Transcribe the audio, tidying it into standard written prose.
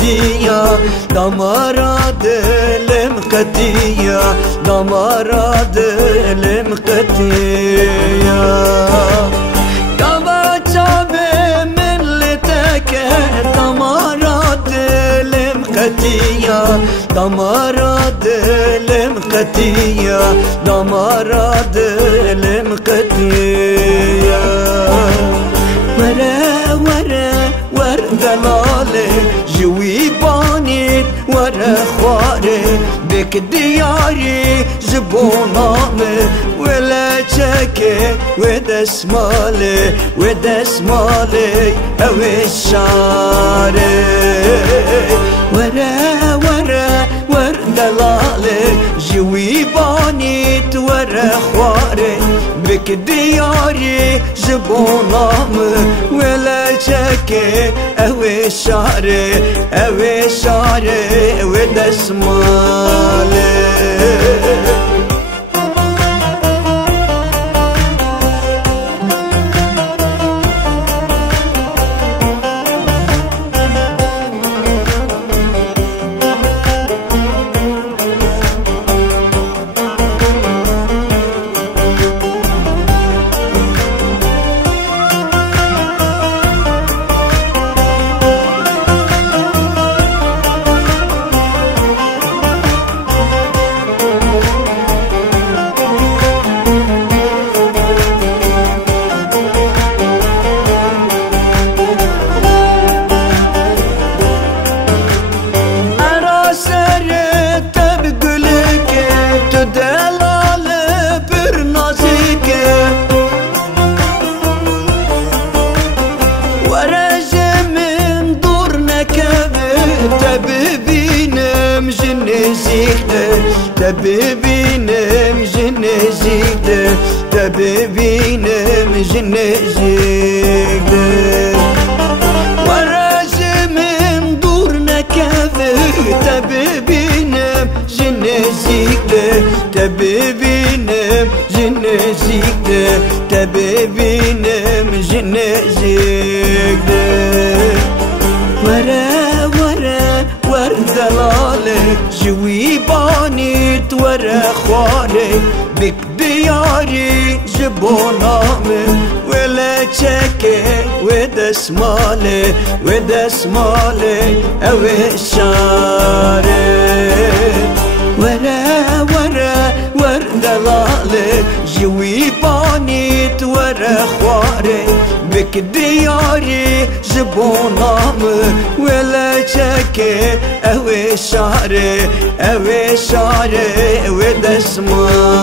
قتيا دمارا دلم قتيا دمارا دلم قتيا كما جاب ملتك دمارا دلم قتيا دمارا دلم قتيا دمارا دلم قتيا ور دلاله جوي بانيت ور خواري بك دياري زبونامي ولا شكي ودسمالي ودسمالي او الشاري ور دلاله جوي بانيت ور خواري بك دياري زبونامي ولا شكي او الشاري او الشاري ودسمالي تبيبينم جنزيد تبيبينم جنزيد ورازي من دورنا كذا تبيبينم جنزيد تبيبينم جنزيد تبيبينم جنزيد ور دلاله جوي بانيت ور خواري بك دياري جبونامي ولا شكي ودسمالي ودسمالي او الشاري ور دلاله جوي بانيت ور خواري بك دياري زبونامي ولا شكي او الشاري ودسمالي